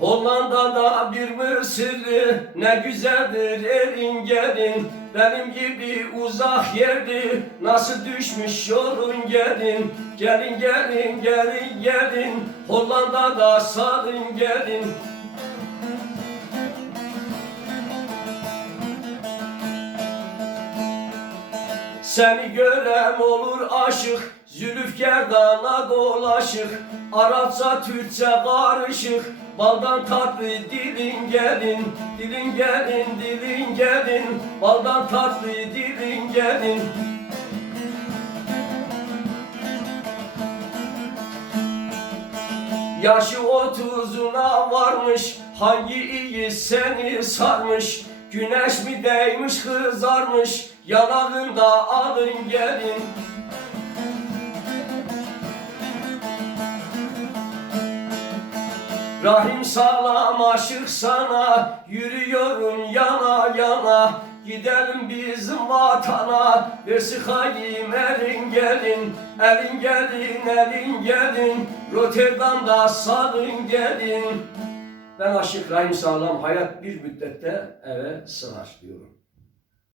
Hollanda'da bir Mısırlı ne güzeldir elin gelin. Benim gibi uzak yerdi nasıl düşmüş yolun gelin. Gelin gelin gelin gelin. Hollanda'da sarın gelin Seni gören olur aşık Zülüfkerdana dolaşık. Arapça Türkçe karışık. Baldan tatlı dilin gelin Dilin gelin dilin gelin. Baldan tatlı dilin gelin. Yaşı otuzuna varmış Hangi iyi seni sarmış Güneş mi değmiş kızarmış Yanağında alın gelin. Rahim sağlam aşık sana Yürüyorum yana yana. Gidelim bizim vatana Bir sıkayım elin gelin Elin gelin elin gelin. Rotterdam'da salın gelin Ben aşık Rahim Sağlam hayat bir müddette eve sığar diyorum.